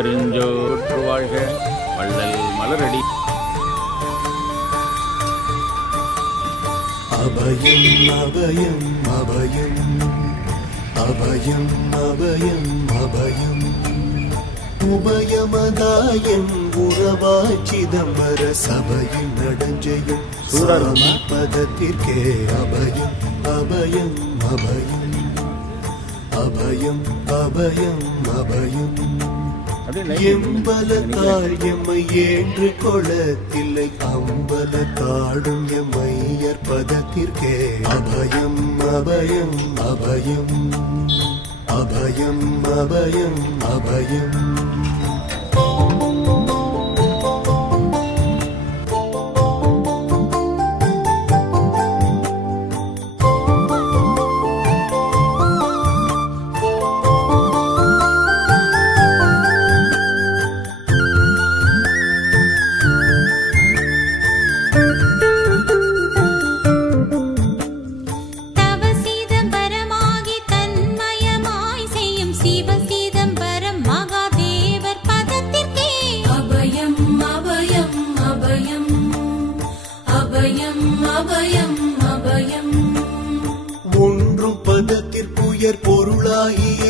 முடிஞ்சோற்று வாழ்க வள்ளல் மலரடி. அபயம் அபயம் அபயம். அபயம் அபயம் அபயம். உபயமதாயம் உறவா சிதம்பர சபையில் நடஞ்செய்யும் சாமி பதத்திற்கே அபயம் அபயம் அபயம். அபயம் அபயம் அபயம். எம்பலத்தாள் எம்மை ஏன்று கொளத்தில்லை அம்பலத்தாடும் எம்மையர் பதத்திற்கே. அபயம் அபயம் அபயம். அபயம் அபயம் அபயம். ஆபதத்திற்புயர் பொருளாகிய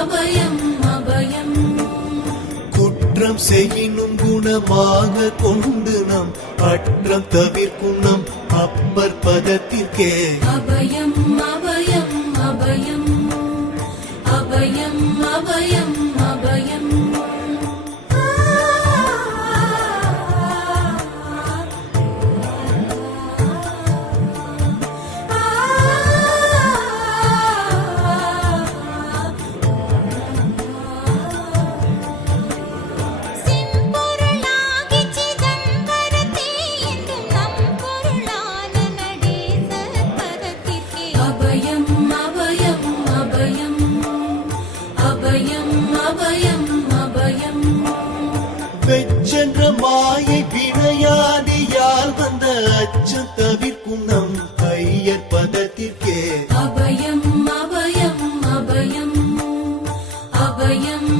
அபயம் அபயம். குற்றம் செய்யினும் குணமாக கொண்டு நம் அற்றம் தவிர்க்கும் நம் அப்பர் பதத்திற்கே. அபயம் அபயம் அபயம். அபயம் அபயம். மாயை வந்த அச்சம் தவிர்க்கும் நம் கையர் பதத்திற்கே. அபயம் அபயம் அபயம் அபயம்.